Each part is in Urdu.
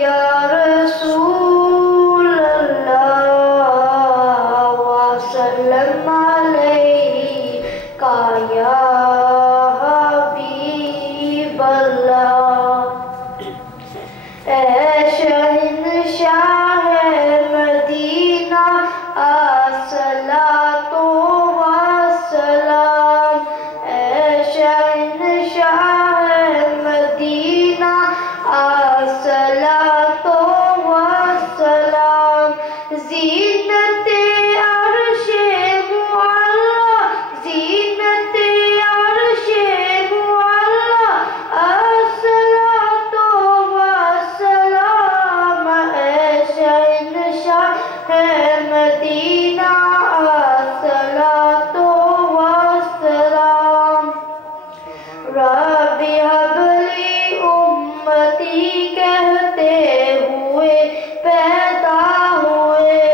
یا رسول اللہ وسلم علیکہ یا حبیب اللہ اے شہنشاہ مدینہ الصلاۃ والسلام اے شہنشاہ مدینہ الصلاۃ والسلام زینت عرش معلا زینت عرش معلا الصلاۃ والسلام اے شہنشاہ مدینہ الصلاۃ والسلام رب هب لی امتی کہتے ہوئے پیدا ہوئے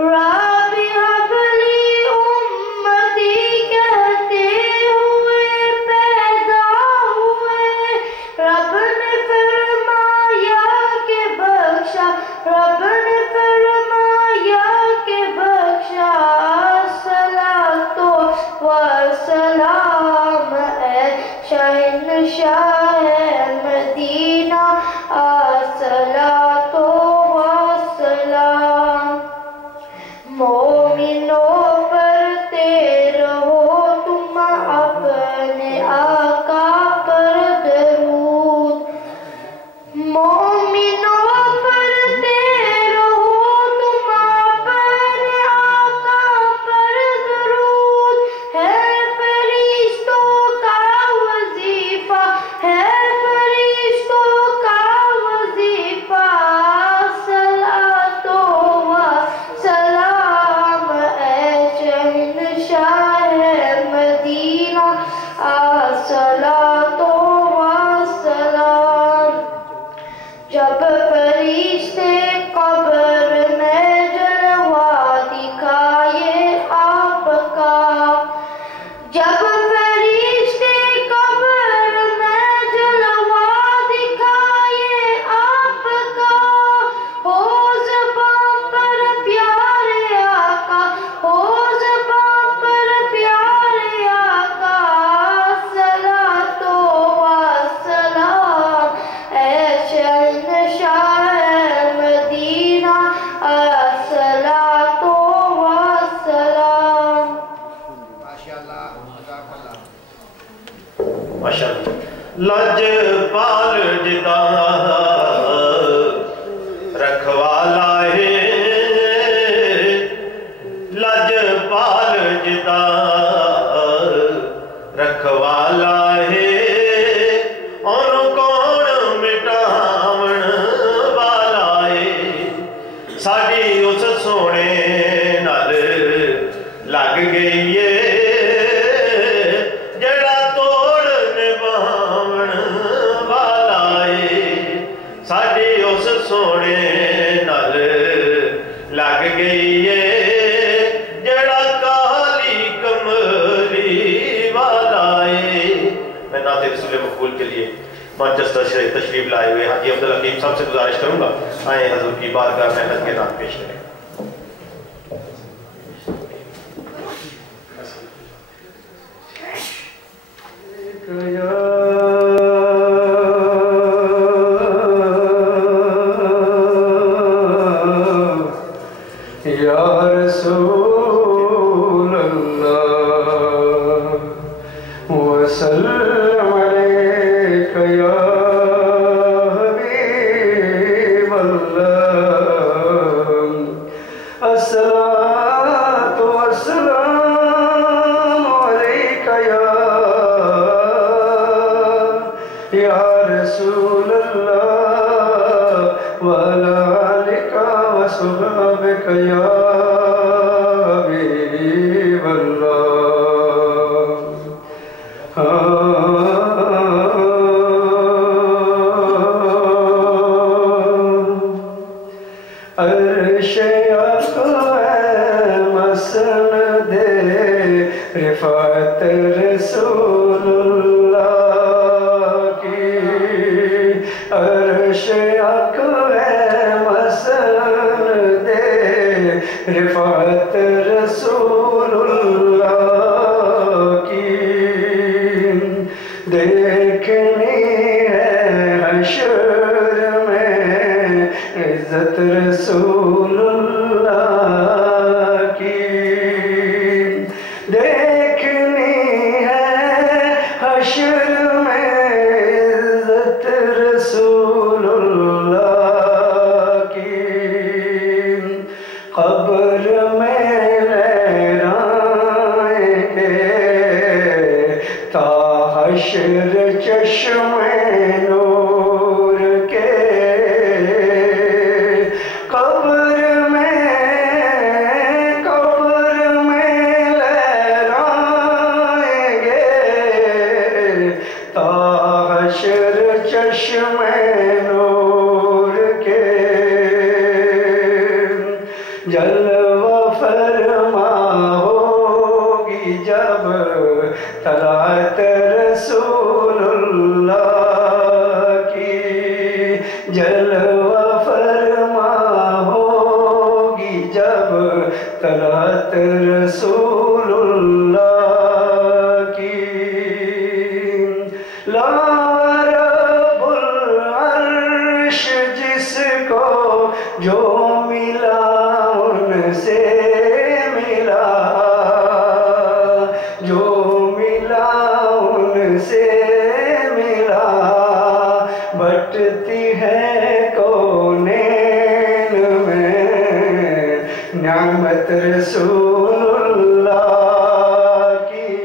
رب هب لی امتی کہتے ہوئے پیدا ہوئے رب نے فرمایا کہ بخشا رب نے فرمایا کہ بخشا الصلاۃ والسلام اے شہنشاہ مدینہ الصلاۃ والسلام مومنوں پڑھتے رہو تم اپنے آقا پر درود مومنوں پڑھتے رہو تم اپنے آقا پر درود ہے فرشتوں کا وظیفہ ہے فرشتوں کا وظیفہ صلاۃ والسلام اے شہنشاہ مدینہ الصلاۃ والسلام جب فرشتے قبر میں جلوہ دکھائے آپ کا جب فرشتے قبر میں جلوہ دکھائے آپ کا ہو زبان پر پیارے آقا ہو زبان پر پیارے آقا الصلاۃ والسلام اے شہنشاہ مدینہ الصلاۃ والسلام ماشاءاللہ لج پال جدا رکھوالا ہے لج پال جدا رکھوالا ہے اور کون مٹاون والا ہے ساڈی اس سونے نال لگ گئی ہے جڑا توڑ نبھاون والا ہے ساڈی اس سونے نال لگ گئی ہے جڑا کالی کملی والا ہے میں نعت رسول مقبول کے لیے مانچسٹر سے تشریف لائے ہوئے حاجی عبدالحکیم صاحب سے گزارش کروں گا آئیں حضور کی بارگاہ میں نعت کے نام پیش کریں یا رسول اللہ وسلم علیکہ یا حبیب اللہ الصلاۃ والسلام علیکہ یا رسول اللہ وعلی آلکہ وصحبکہ یا حبیب اللہ عرش مسند رفعت رسول اللہ کی عرش حق ہے مسند رفعت رسول اللہ کی، دیکھنی ہے حشر میں عزت رسول اللہ کی، دیکھنی ہے حشر میں عزت رسول اللہ کی، قبر میں لہرائیں گے تا حشر چشم نور کے، قبر میں لہرائیں گے تا حشر چشم نور کے، جلوہ فرما ہوگی جب طلعت رسول اللہ کی، جلوہ فرما ہوگی جب طلعت رسول اللہ کی، لا رب العرش جس کو جو ملا ان سے ملا، جو ملا ان سے ملا، بٹتی ہے کونین میں نعمت رسول اللہ کی،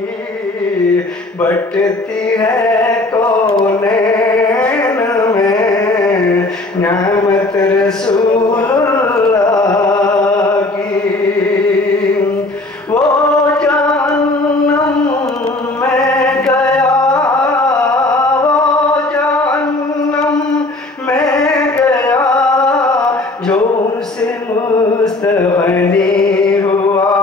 بٹتی ہے کونین میں نعمت رسول اللہ کی، وہ جہنم میں گیا، وہ جہنم میں گیا جو ان سے مستغنی ہوا،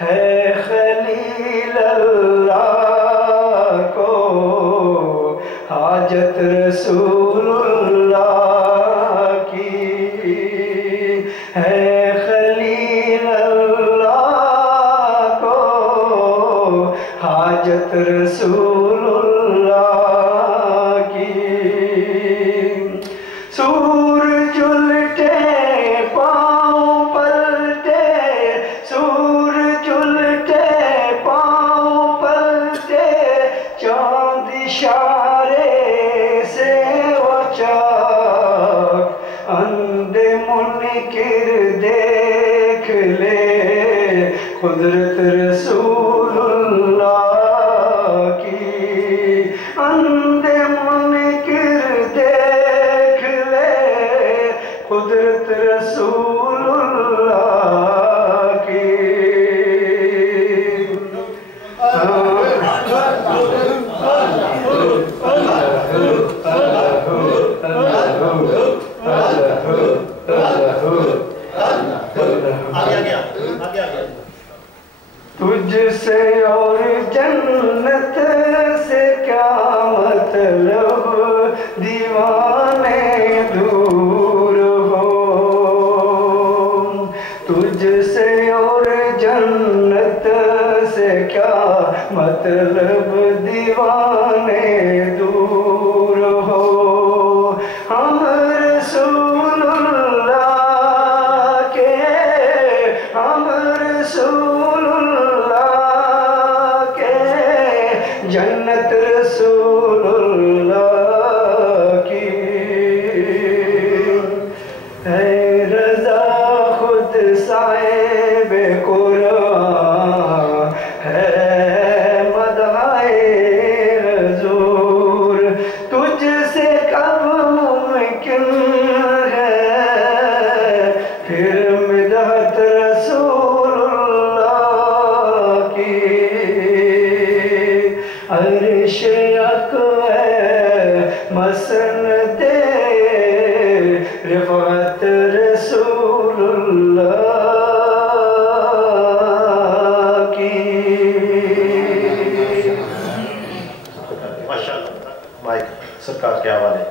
ہے خلیل اللہ کو حاجت رسول اللہ کی، ہے خلیل اللہ کو حاجت رسول اللہ کی، سورج الٹے پاؤں پلٹے، سورج الٹے پاؤں پلٹے، چاند اشارے سے وہ چاک، اندھے منکر دیکھ لے قدرت رسول اللہ کی، اندھے منکر دیکھ لے قدرت رسول اللہ کی، تجھ سے اور جنت سے کیا مطلب دیوانے دور ہو، تجھ سے اور جنت سے کیا مطلب دیوانے دور ہو، ہم رسول اللہ کے، ہم رسول اللہ کے، جنت رسول اللہ کی، ہے رضا خود صاحب قرآن، ہے مدعائے حضور، تجھ سے کب ممکن ہے پھر مدحت رسول اللہ کی، عرش یک ہے مسند رفعت رسول اللہ کی۔ ماشاءاللہ، مائک سرکار کے حوالے۔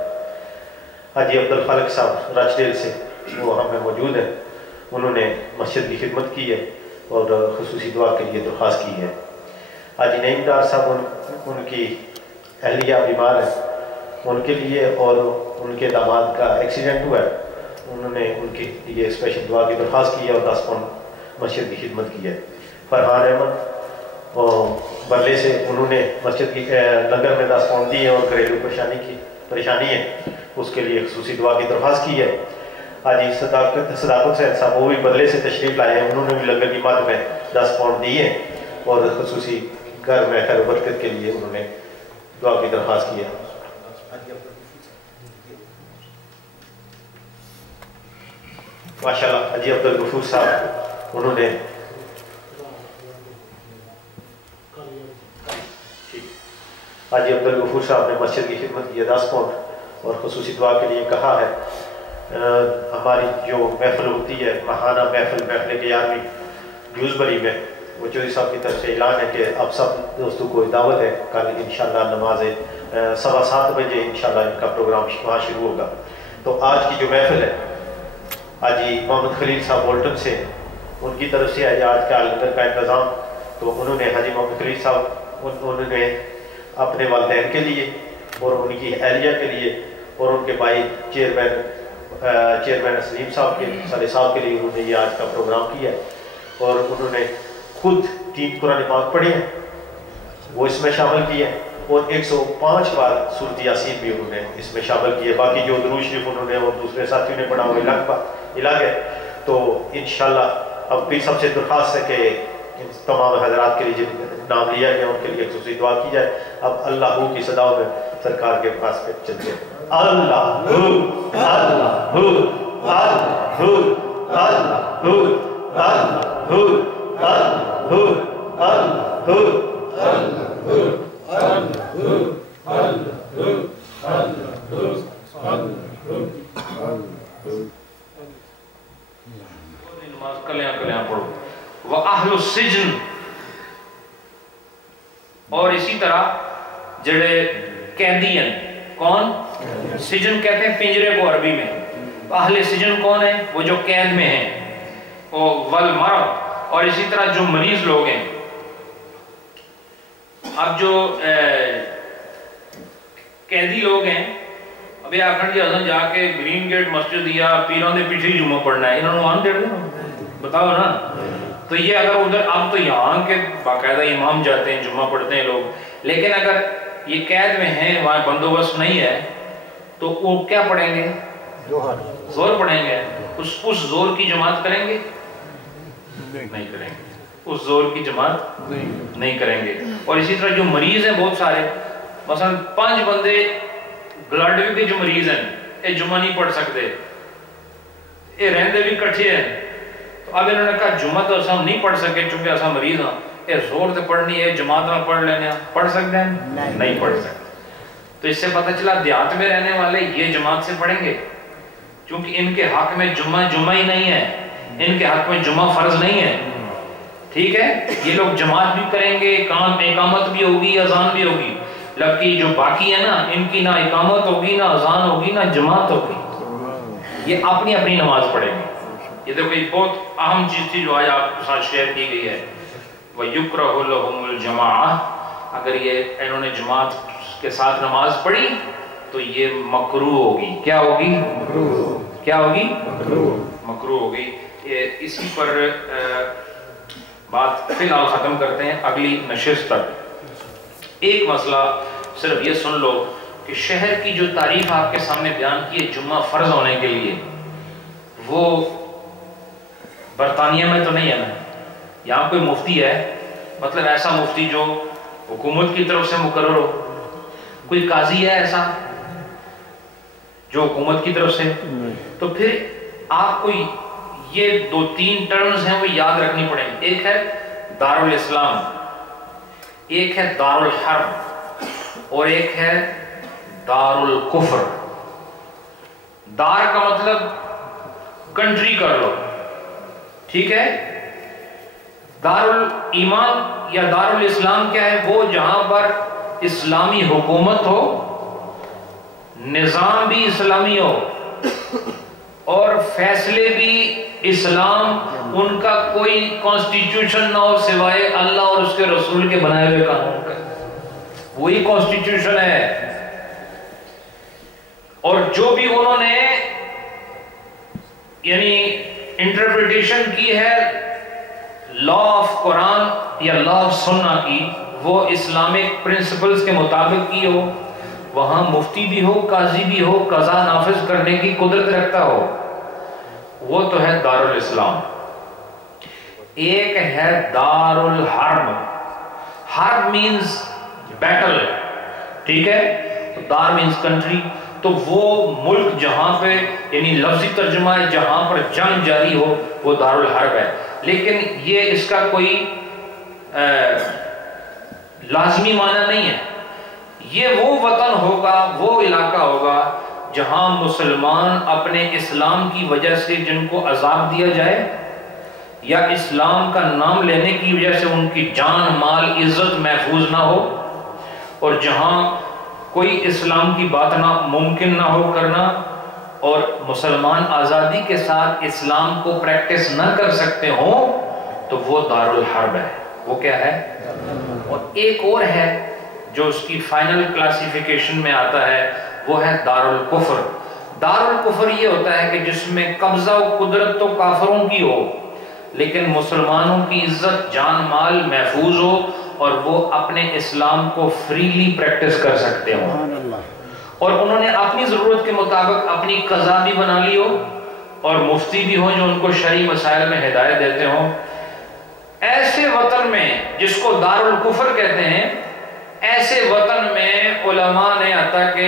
حاجی عبدالخالق صاحب راجڈیل سے وہ ہم میں موجود ہیں، انہوں نے مسجد کی خدمت کی ہے اور خصوصی دعا کے لیے درخواست کی ہے۔ حاجی نعیم ڈار صاحب ان کی اہلیہ بیمار ہے، ان کے لیے اور ان کے داماد کا ایکسیڈنٹ ہوا ہے، انہوں نے ان کے لیے اسپیشل دعا کی درخواست کی ہے اور 10 پاؤنڈ مسجد کی خدمت کی ہے۔ فرحان احمد برلے سے انہوں نے مسجد کی لنگر میں 10 پاؤنڈ دیے اور گھریلو پریشانی ہے اس کے لیے خصوصی دعا کی درخواست کی ہے۔ حاجی صداقت حسین صاحب وہ بھی برلے سے تشریف لائے ہیں، انہوں نے بھی لنگر کی مد میں 10 پاؤنڈ دیے اور خصوصی گھر میں خیر و برکت کے لیے انہوں نے دعا کی درخواست کی ہے۔ ماشاءاللہ حاجی عبدالغفور صاحب انہوں نے حاجی عبدالغفور صاحب نے مسجد کی خدمت کی ہے 10 پاؤنڈ اور خصوصی دعا کے لیے کہا ہے۔ ہماری جو محفل ہوتی ہے ماہانہ محفل 11ویں ڈیوزبری میں، وہ چودھری صاحب کی طرف سے اعلان ہے کہ اب سب دوستوں کو دعوت ہے، کل انشاءاللہ نماز 7:15 بجے انشاءاللہ ان کا پروگرام وہاں شروع ہوگا۔ تو آج کی جو محفل ہے حاجی محمد خلیل صاحب بولٹن سے، ان کی طرف سے ہے آج کا لنگر کا انتظام۔ تو انہوں نے حاجی محمد خلیل صاحب انہوں نے اپنے والدین کے لیے اور ان کی اہلیہ کے لیے اور ان کے بھائی چیئرمین سلیم صاحب کے صاحب کے لیے انہوں نے یہ آج کا پروگرام کیا ہے، اور انہوں نے خود 3 قرآن پاک پڑھے ہیں، وہ اس میں شامل کیے ہیں، اور 105 بار سورۃ یاسین بھی انہوں نے اس میں شامل کیے۔ باقی جو درود شریف انہوں نے اور دوسرے ساتھیوں نے پڑھا وہ الگ ہے۔ تو انشاءاللہ اب بھی سب سے درخواست ہے کہ ان تمام حضرات کے لیے جن نام لیا گیا ان کے لیے خصوصی دعا کی جائے۔ اب اللہ ہو کی صداؤں میں سرکار کے پاس پہ چلتے ہیں۔ اللہ ہو، اللہ ہو، اللہ ہو، اللہ ہو، اللہ ہو، اللہ ہو، اللہ ہو، نماز کلیاں پڑھو۔ وَأَهْلُ السِّجْنِ، اور اسی طرح جڑے قیدی ہیں، کون؟ سجن کہتے ہیں پنجرے کو عربی میں۔ اہل سجن کون ہیں؟ وہ جو قید میں ہیں۔ والمرض، اور اسی طرح جو مریض لوگ ہیں۔ اب جو قیدی لوگ ہیں، ابھی آخر جی ازن جا کے گرین گیٹ مسجد یا پیروں دے پیچھے جمعہ پڑھنا ہے، انہوں نے وہاں دے دیں بتاؤ نا۔ تو یہ اگر ادھر اب تو یہاں کے باقاعدہ امام جاتے ہیں جمعہ پڑھتے ہیں لوگ، لیکن اگر یہ قید میں ہیں وہاں بندوبست نہیں ہے تو وہ کیا پڑھیں گے؟ زور پڑھیں گے۔ اس زور کی جماعت کریں گے؟ نہیں کریں گے، اس زور کی جماعت نہیں کریں گے۔ اور اسی طرح جو مریض ہیں بہت سارے، مثلا 5 بندے بلڈ کے جو مریض ہیں یہ جمعہ نہیں پڑھ سکتے، یہ رہندے بھی کٹھے ہیں، تو اب انہوں نے کہا جمعہ تو ہم نہیں پڑھ سکے چونکہ ایسا مریض ہاں، یہ زور سے پڑھنی ہے، جماعت میں پڑھ لینے ہیں، پڑھ سکتے ہیں؟ نہیں پڑھ سکتے۔ تو اس سے پتہ چلا دیہات میں رہنے والے یہ جماعت سے پڑھیں گے، کیونکہ ان کے حق میں جمعہ ہی نہیں ہے، ان کے حق میں جمعہ فرض نہیں ہے، ٹھیک ہے؟ یہ لوگ جماعت بھی کریں گے، اقامت بھی ہوگی، اذان بھی ہوگی، جبکہ جو باقی ہے نا ان کی نہ اقامت ہوگی، نہ اذان ہوگی، نہ جماعت ہوگی، یہ اپنی اپنی نماز پڑھیں گے۔ یہ دیکھو یہ بہت اہم چیز تھی جو آج آپ کے ساتھ شیئر کی گئی ہے۔ وَيُكْرَهُ لَهُمُ الْجَمَاعَةُ، اگر یہ انہوں نے جماعت کے ساتھ نماز پڑھی تو یہ مکروہ ہوگی۔ کیا ہوگی؟ کیا ہوگی؟ مکروہ ہوگی۔ اسی پر بات فی الحال ختم کرتے ہیں، اگلی نشست تک ایک مسئلہ صرف یہ سن لو کہ شہر کی جو تاریخ آپ کے سامنے بیان کی ہے جمعہ فرض ہونے کے لیے، وہ برطانیہ میں تو نہیں ہے نا، یہاں کوئی مفتی ہے، مطلب ایسا مفتی جو حکومت کی طرف سے مقرر ہو، کوئی قاضی ہے ایسا جو حکومت کی طرف سے، تو پھر آپ کو یہ 2-3 ٹرمز ہیں وہ یاد رکھنی پڑیں گے۔ ایک ہے دارالاسلام، ایک ہے دارالحرب، اور ایک ہے دارالکفر۔ دار کا مطلب کنٹری کر لو، ٹھیک ہے؟ دارالایمان یا دارالاسلام کیا ہے؟ وہ جہاں پر اسلامی حکومت ہو، نظام بھی اسلامی ہو اور فیصلے بھی اسلام، ان کا کوئی کانسٹیٹیوشن نہ ہو سوائے اللہ اور اس کے رسول کے بنائے ہوئے قانون کا، وہی کانسٹیٹیوشن ہے۔ اور جو بھی انہوں نے یعنی انٹرپریٹیشن کی ہے لا آف قرآن یا لا آف سنہ کی، وہ اسلامک پرنسپلز کے مطابق کی ہو، وہاں مفتی بھی ہو، قاضی بھی ہو، قضا نافذ کرنے کی قدرت رکھتا ہو، وہ تو ہے دارالاسلام۔ ایک ہے دارالحرب، حرب مینز بیٹل، ٹھیک ہے، دار مینز کنٹری، تو وہ ملک جہاں پہ یعنی لفظی ترجمہ ہے جہاں پر جنگ جاری ہو وہ دارالحرب ہے، لیکن یہ اس کا کوئی لازمی معنی نہیں ہے۔ یہ وہ وطن ہوگا، وہ علاقہ ہوگا جہاں مسلمان اپنے اسلام کی وجہ سے جن کو عذاب دیا جائے یا اسلام کا نام لینے کی وجہ سے ان کی جان مال عزت محفوظ نہ ہو، اور جہاں کوئی اسلام کی بات نہ ممکن نہ ہو کرنا، اور مسلمان آزادی کے ساتھ اسلام کو پریکٹس نہ کر سکتے ہوں، تو وہ دارالحرب ہے۔ وہ کیا ہے؟ اور ایک اور ہے جو اس کی فائنل کلاسیفیکیشن میں آتا ہے، وہ ہے دارالکفر۔ دارالکفر یہ ہوتا ہے کہ جس میں قبضہ و قدرت تو کافروں کی ہو لیکن مسلمانوں کی عزت جان مال محفوظ ہو اور وہ اپنے اسلام کو فریلی پریکٹس کر سکتے ہوں، اور انہوں نے اپنی ضرورت کے مطابق اپنی قضا بھی بنا لی ہو اور مفتی بھی ہوں جو ان کو شرعی مسائل میں ہدایت دیتے ہوں۔ ایسے وطن میں جس کو دارالکفر کہتے ہیں، ایسے وطن میں علماء نے حتیٰ کہ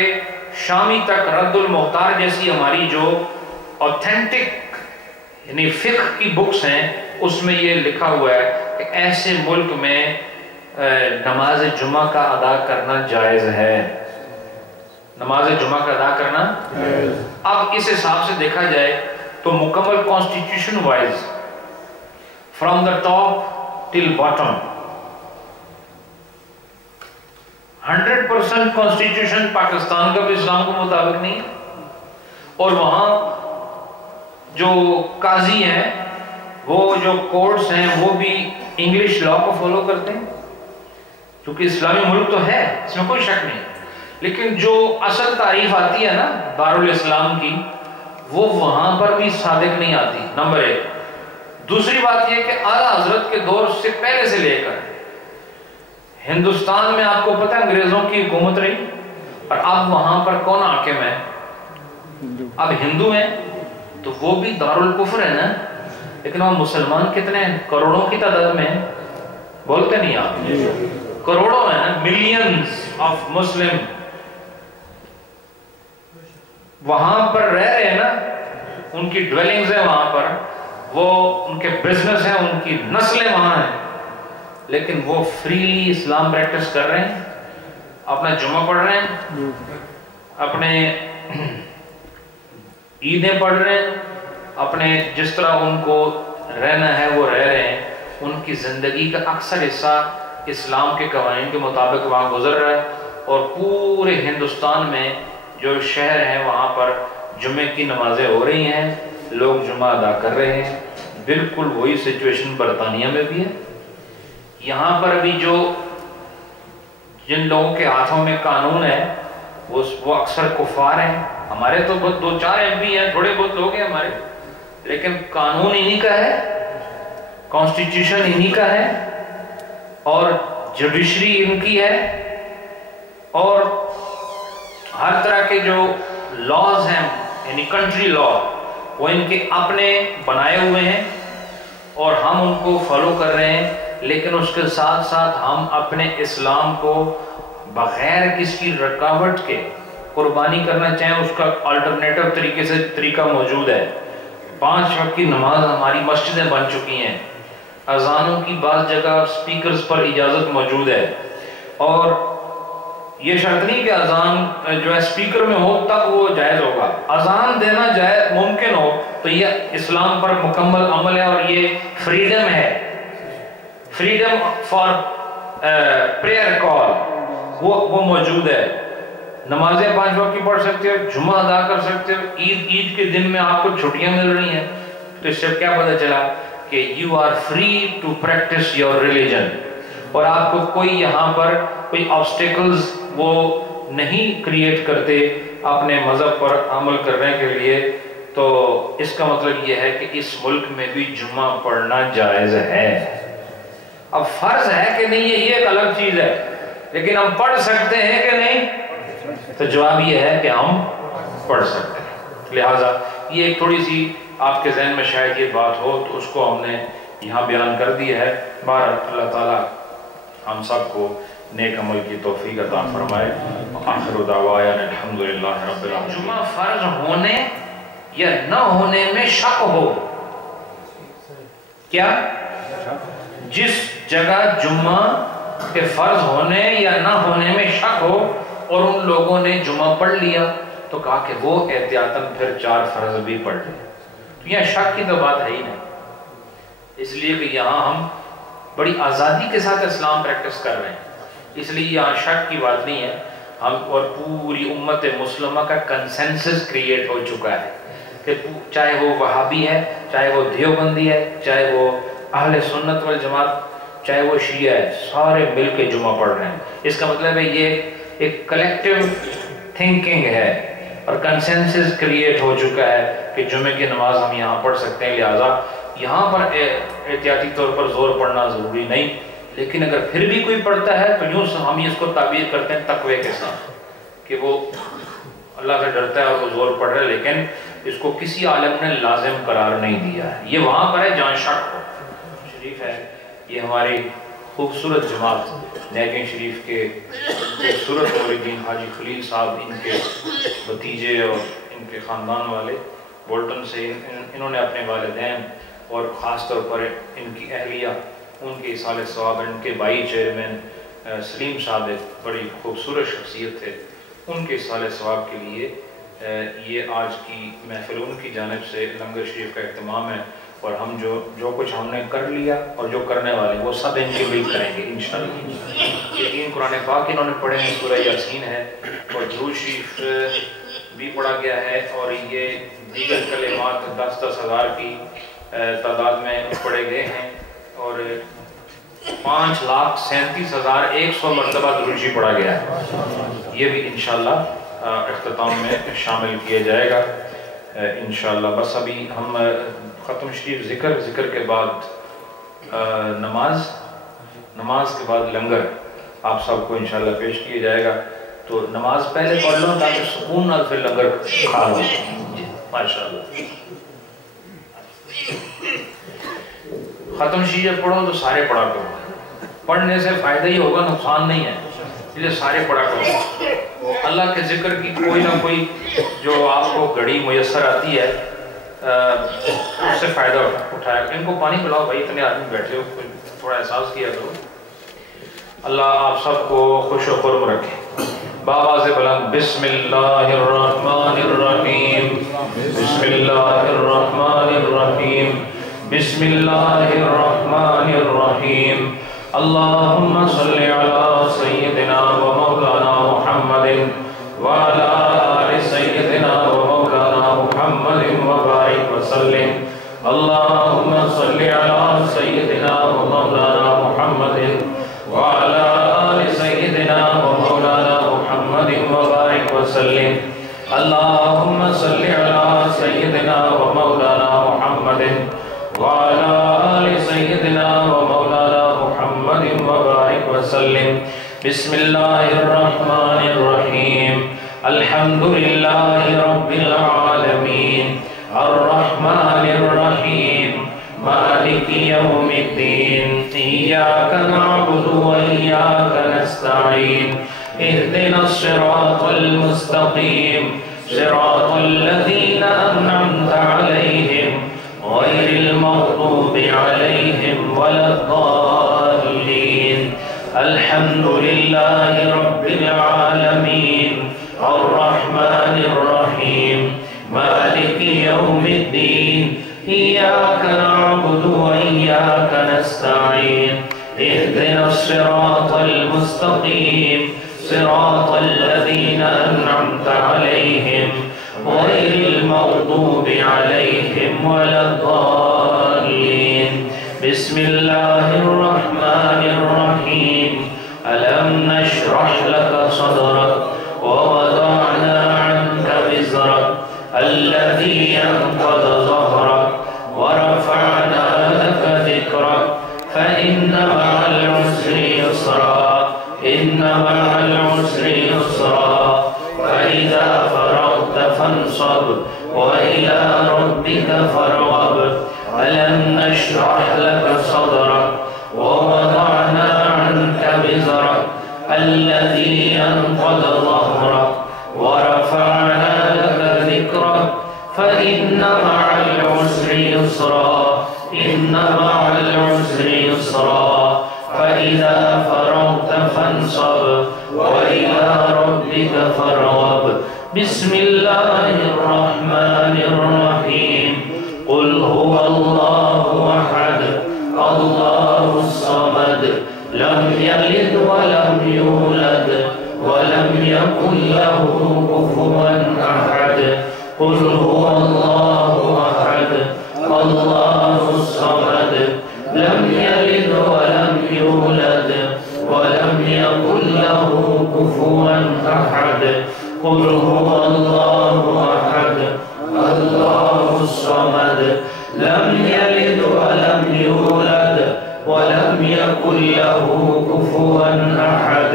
شامی تک رد المختار جیسی ہماری جو اوتھینٹک یعنی فقہ کی بکس ہیں اس میں یہ لکھا ہوا ہے کہ ایسے ملک میں نماز جمعہ کا ادا کرنا جائز ہے، نماز جمعہ کا ادا کرنا۔ اب اس حساب سے دیکھا جائے تو مکمل constitution wise from the top till bottom 100% constitution Pakistan کا بھی اسلام کے مطابق نہیں ہے، اور وہاں جو قاضی ہیں وہ جو کورٹس ہیں وہ بھی انگلش لا کو فالو کرتے ہیں، کیونکہ اسلامی ملک تو ہے، اس میں کوئی شک نہیں، لیکن جو اصل تعریف آتی ہے نا دارالاسلام کی، وہ وہاں پر بھی صادق نہیں آتی، نمبر ایک۔ دوسری بات یہ کہ اعلیٰ حضرت کے دور سے پہلے سے لے کر ہندوستان میں آپ کو پتہ ہے انگریزوں کی حکومت رہی، اور اب وہاں پر کون حاکم ہے؟ اب ہندو ہیں، تو وہ بھی دارالکفر ہے نا، لیکن وہاں مسلمان کتنے ہیں؟ کروڑوں کی تعداد میں ہیں، بولتے نہیں آپ، کروڑوں ہیں نا، ملینز آف مسلم وہاں پر رہ رہے ہیں نا، ان کی ڈویلنگز ہیں وہاں پر، وہ ان کے بزنس ہیں، ان کی نسلیں وہاں ہیں، لیکن وہ فریلی اسلام پریکٹس کر رہے ہیں، اپنا جمعہ پڑھ رہے ہیں، اپنے عیدیں پڑھ رہے ہیں، اپنے جس طرح ان کو رہنا ہے وہ رہ رہے ہیں، ان کی زندگی کا اکثر حصہ اسلام کے قوانین کے مطابق وہاں گزر رہا ہے، اور پورے ہندوستان میں جو شہر ہیں وہاں پر جمعے کی نمازیں ہو رہی ہیں، لوگ جمعہ ادا کر رہے ہیں۔ بالکل وہی سچویشن برطانیہ میں بھی ہے۔ یہاں پر بھی جو جن لوگوں کے ہاتھوں میں قانون ہے وہ اکثر کفار ہیں، ہمارے تو بہت 2-4 MP ہیں، تھوڑے بہت لوگ ہیں ہمارے، لیکن قانون انہی کا ہے، کانسٹیٹیوشن انہی کا ہے، اور جوڈیشری ان کی ہے، اور ہر طرح کے جو لاز ہیں یعنی کنٹری لا وہ ان کے اپنے بنائے ہوئے ہیں، اور ہم ان کو فالو کر رہے ہیں، لیکن اس کے ساتھ ساتھ ہم اپنے اسلام کو بغیر کسی رکاوٹ کے قربانی کرنا چاہیں اس کا الٹرنیٹو طریقے سے طریقہ موجود ہے۔ 5 وقت کی نماز ہماری مسجدیں بن چکی ہیں، اذانوں کی بعض جگہ سپیکرز پر اجازت موجود ہے، اور یہ شرط نہیں کہ اذان جو ہے سپیکر میں ہو تب وہ جائز ہوگا، اذان دینا جائز ممکن ہو تو یہ اسلام پر مکمل عمل ہے، اور یہ فریڈم ہے، فریڈم فار پریئر کال وہ موجود ہے۔ نمازیں 5 وقت کی پڑھ سکتے ہو، جمعہ ادا کر سکتے ہو، عید کے دن میں آپ کو چھٹیاں مل رہی ہیں، تو اس سے کیا پتہ چلا کہ you are free to practice your religion, اور آپ کو کوئی یہاں پر کوئی آبسٹیکلز وہ نہیں کریٹ کرتے اپنے مذہب پر عمل کرنے کے لیے. تو اس کا مطلب یہ ہے کہ اس ملک میں بھی جمعہ پڑھنا جائز ہے. اب فرض ہے کہ نہیں یہ ایک الگ چیز ہے، لیکن ہم پڑھ سکتے ہیں کہ نہیں؟ تو جواب یہ ہے کہ ہم پڑھ سکتے ہیں. لہٰذا یہ ایک تھوڑی سی آپ کے ذہن میں شاید یہ بات ہو تو اس کو ہم نے یہاں بیان کر دی ہے. بہرحال اللہ تعالیٰ ہم سب کو نیک عمل کی توفیق عطا فرمائے. آخر دعوانا الحمدللہ رب العالمین. جمعہ فرض ہونے یا نہ ہونے میں شک ہو، کیا جس جگہ جمعہ کے فرض ہونے یا نہ ہونے میں شک ہو اور ان لوگوں نے جمعہ پڑھ لیا تو کہا کہ وہ احتیاطاً پھر 4 فرض بھی پڑھ لیں. تو یہاں شک کی تو بات ہے ہی نہیں، اس لیے کہ یہاں ہم بڑی آزادی کے ساتھ اسلام پریکٹس کر رہے ہیں، اس لیے یہاں شک کی بات نہیں ہے. ہم اور پوری امت مسلمہ کا کنسنسس کریٹ ہو چکا ہے کہ چاہے وہ وہابی ہے، چاہے وہ دیوبندی ہے، چاہے وہ اہل سنت والجماعت، چاہے وہ شیعہ ہے، سارے مل کے جمعہ پڑھ رہے ہیں. اس کا مطلب ہے یہ ایک کلیکٹیو تھنکنگ ہے اور کنسنسس کریٹ ہو چکا ہے کہ جمعے کی نماز ہم یہاں پڑھ سکتے ہیں. لہٰذا یہاں پر احتیاطی طور پر زور پڑھنا ضروری نہیں، لیکن اگر پھر بھی کوئی پڑھتا ہے تو یوں ہم اس کو تعبیر کرتے ہیں تقوی کے ساتھ کہ وہ اللہ سے ڈرتا ہے اور وہ زور پڑھ رہا ہے، لیکن اس کو کسی عالم نے لازم قرار نہیں دیا ہے. یہ وہاں پر ہے جہاں شک ہو. شریف ہے یہ ہماری خوبصورت جماعت نیکین شریف کے خوبصورت موردین حاجی خلیل صاحب، ان کے بھتیجے اور ان کے خاندان والے بولٹن سے، انہوں نے اپنے والدین اور خاص طور پر ان کی اہلیہ، ان کے اصالِ ثواب، ان کے بھائی چیئرمین سلیم صاحب ایک بڑی خوبصورت شخصیت تھے، ان کے اصالِ ثواب کے لیے یہ آج کی محفل ان کی جانب سے لنگر شریف کا اہتمام ہے. اور ہم جو کچھ ہم نے کر لیا اور جو کرنے والے ہیں وہ سب ان کے بھی کریں گے انشاءاللہ. یہ 3 قرآن پاک انہوں نے پڑھے ہیں، سورہ یاسین ہے اور درود شریف بھی پڑھا گیا ہے، اور یہ دیگر کلمات 10-10 ہزار کی تعداد میں پڑھے گئے ہیں، اور 5,37,100 مرتبہ درود شریف پڑھا گیا ہے. یہ بھی انشاءاللہ اختتام میں شامل کیا جائے گا انشاءاللہ. بس ابھی ہم ختم شریف ذکر کے بعد نماز کے بعد لنگر آپ سب کو انشاءاللہ پیش کیا جائے گا. تو نماز پہلے پڑھ لو تاکہ سکون نال پھر لنگر کھا لو. ماشاءاللہ ختم شریف پڑھو تو سارے پڑھا کرو، پڑھنے سے فائدہ ہی ہوگا، نقصان نہیں ہے، اس لیے سارے پڑھا کرو. اللہ کے ذکر کی کوئی نہ کوئی جو آپ کو گھڑی میسر آتی ہے اس سے فائدہ اٹھایا. ان کو پانی پلاؤ بھائی، اتنے آدمی بیٹھے ہو، تھوڑا احساس کیا کرو. اللہ آپ سب کو خوش و خرم رکھے. بابا سے بلند بسم اللہ الرحمن الرحیم، بسم اللہ الرحمن الرحیم، بسم اللہ الرحمن الرحیم. اللہم صلی علی سیدنا و مولانا محمد وعلی آل سیدنا و مولانا محمد وبارک وسلم. اللہم صلی علی سیدنا و مولانا محمد وعلی آل سیدنا و مولانا محمد وبارک وسلم. اللہم صلی علی سیدنا و مولانا محمد وعلی آل سیدنا و مولانا محمد وبارک وسلم. بسم اللہ الرحمن الرحیم. الحمدللہ رب العالمین الرحمن الرحیم مالک یوم الدین. ایاک نعبد و ایاک نستعین. اهدنا الصراط المستقیم صراط الذین انعمت علیہم غیر المغضوب علیہم ولا الضالین. الحمد للہ رب العالمین الرحمن الرحیم مالک یوم الدین. ایاک نعبد و ایاک نستعین. اهدنا الصراط المستقیم صراط الذين أنعمت عليهم غير المغضوب عليهم ولا الضالين. بسم الله الرحمن الرحيم. ألم نشرح لك صدرك ووضعنا عنك وزرك الذي أنقض ظهرك ورفعنا لك ذكرك فإن مع العسر يسرا إن مع العسر يسرا فإذا فرغت فانصب وإلى ربك فارغب. ألم نشرح لك صدرك ووضعنا عنك وزرك الذي أنقض ظهرك ورفعنا لك ذكرك فإن مع العسر يسرا إن مع العسر يسرا فإذا فرغت فانصب وإلى ربك فارغب. بسم الله الرحمن الرحيم. قل هو الله أحد الله الصمد لم يلد ولم يولد ولم يكن له كفوا أحد. قل هو الله أحد الله الصمد لم يلد ولم يولد ولم يكن له كفوا أحد. قل هو الله أحد الله الصمد لم يلد ولم يولد ولم يكن له كفوا أحد.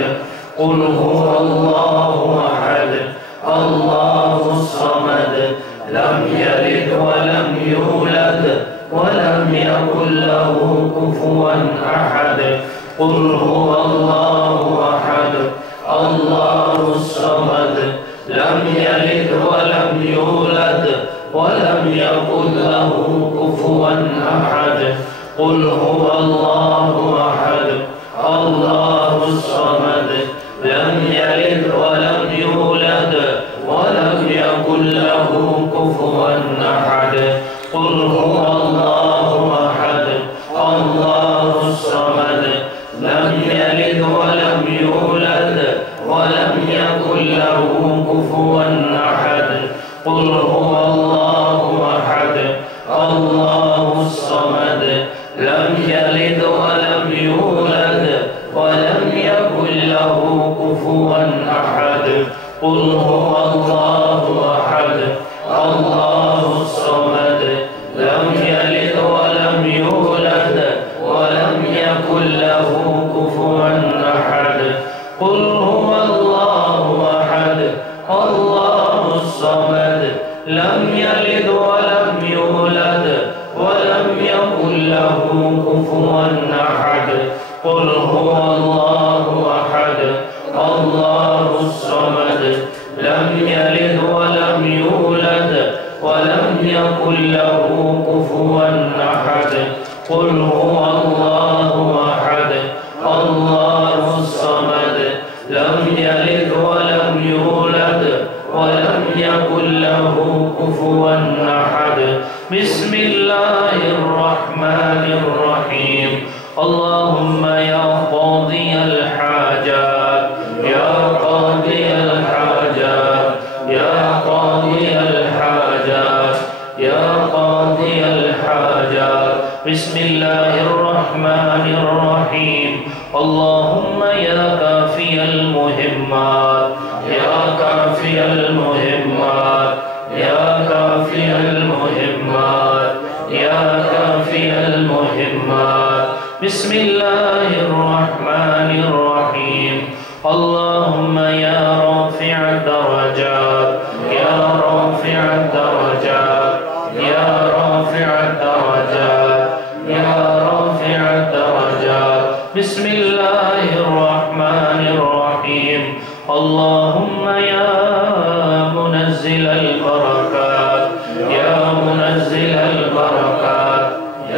قل هو الله أحد الله الصمد لم يلد ولم يولد ولم يكن له كفوا أحد. قل هو الله أحد الله الصمد لم يلد ولم يولد ولم يكن له كفوا أحد. قل هو الله أحد الله الصمد لم يلد ولم يولد ولم يكن له كفوا أحد. قل هو الله أحد الله الصمد لم يلد ولم يولد ولم يكن له كفوا أحد. قل هو الله أحد الله الصمد لم يلد ولم يولد ولم يكن له كفوا أحد. قل هو الله أحد الله الصمد لم يلد ولم يولد ولم يكن له كفوا أحد. قل هو الله أحد الله الصمد لم يلد ولم يولد ولم يكن له كفوا أحد. قل هو الله أحد الله الصمد لم يلد ولم يولد ولم يكن له كفوا أحد. قل هو الله أحد الله الصمد لم يلد ولم يولد ولم يكن له كفوا أحد. بسم الله الرحمن الرحيم. اللهم يا قاضي الحاجات يا قاضي الحاجات يا قاضي الحاجات يا قاضي الحاجات. بسم الله الرحمن الرحيم. اللهم يا كافي المهمات يا كافي المهمات يا كافي المهمات يا كافي المهمات. بسم الله الرحمن الرحيم. اللهم يا رافع الدرجات يا رافع الدرجات يا رافع الدرجات يا رافع الدرجات. بسم الله الرحمن الرحيم. اللهم يا منزل البركات يا منزل البركات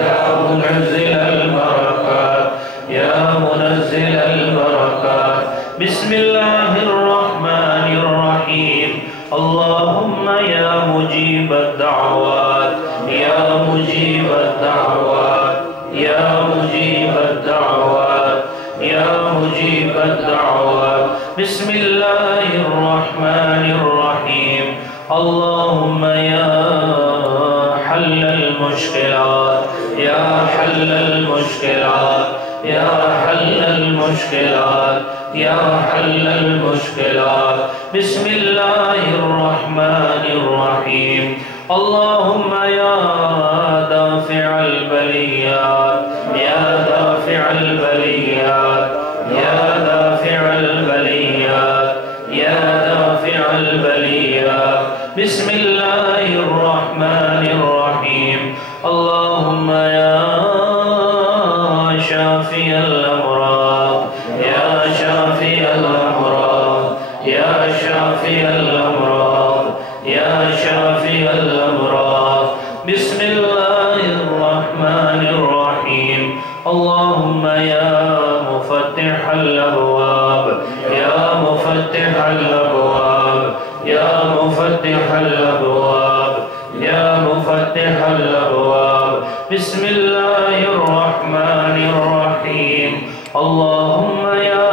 يا منزل البركات يا منزل البركات. بسم الله الرحمن الرحيم. اللهم يا مجيب الدعوات يا مجيب الدعوات يا مجيب الدعوات يا مجيب الدعوات. بسم بسم الله الرحمن الرحيم اللهم يا حل المشكلات يا حل المشكلات يا حل المشكلات يا حل المشكلات بسم الله الرحمن الرحيم اللهم يا دافع البليات يا دافع البليات يا دافع البليات يا دافع البليات بسم الله الرحمن الرحيم اللهم يا شافي الأمراض يا شافي الأمراض يا شافي الأمراض يا شافي الأمراض بسم الله الرحمن الرحيم اللهم يا مفتح الأبواب يا مفتح الأبواب يا مفتح الأبواب يا مفتح الأبواب بسم الله الرحمن الرحيم اللهم يا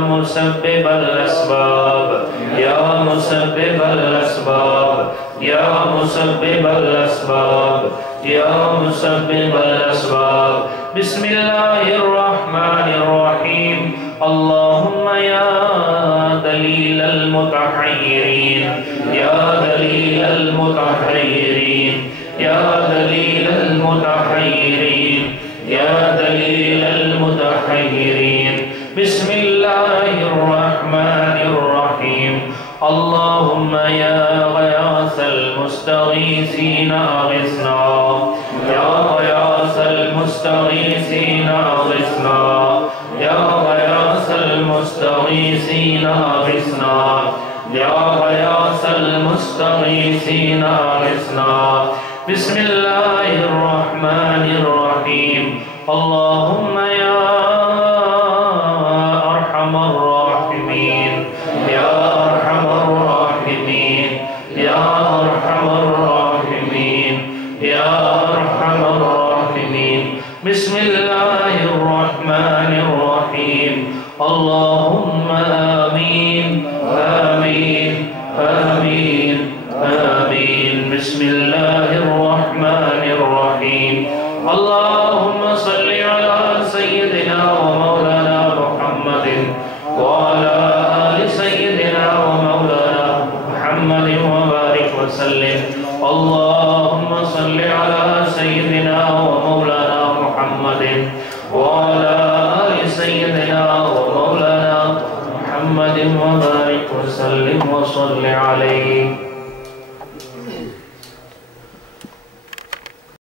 مسبب الأسباب يا مسبب الأسباب يا مسبب الأسباب يا مسبب الأسباب بسم الله الرحمن الرحيم اللهم يا دليل المتحيرين يا دليل المتحيرين يا دليل المتحيرين يا دليل المتحيرين بسم الله الرحمن الرحيم اللهم يا غياث المستغيثين أغثنا يا غياث المستغيثين أغثنا يا غياث المستغيثين أغثنا يا غياث المستغيثين أغثنا بسم الله الرحمن الرحيم اللهم يا أرحم الراحمين يا أرحم الراحمين يا أرحم الراحمين يا أرحم الراحمين بسم الله الرحمن الرحيم اللهم آمين آمين آمين آمين بسم الله الرحمن الرحيم اللهم صل على سيدنا ومولانا محمد وعلى آل سيدنا ومولانا محمد وبارك وسلم اللهم صل على سيدنا ومولانا محمد وعلى آل سيدنا ومولانا محمد وبارك وسلم وصل عليه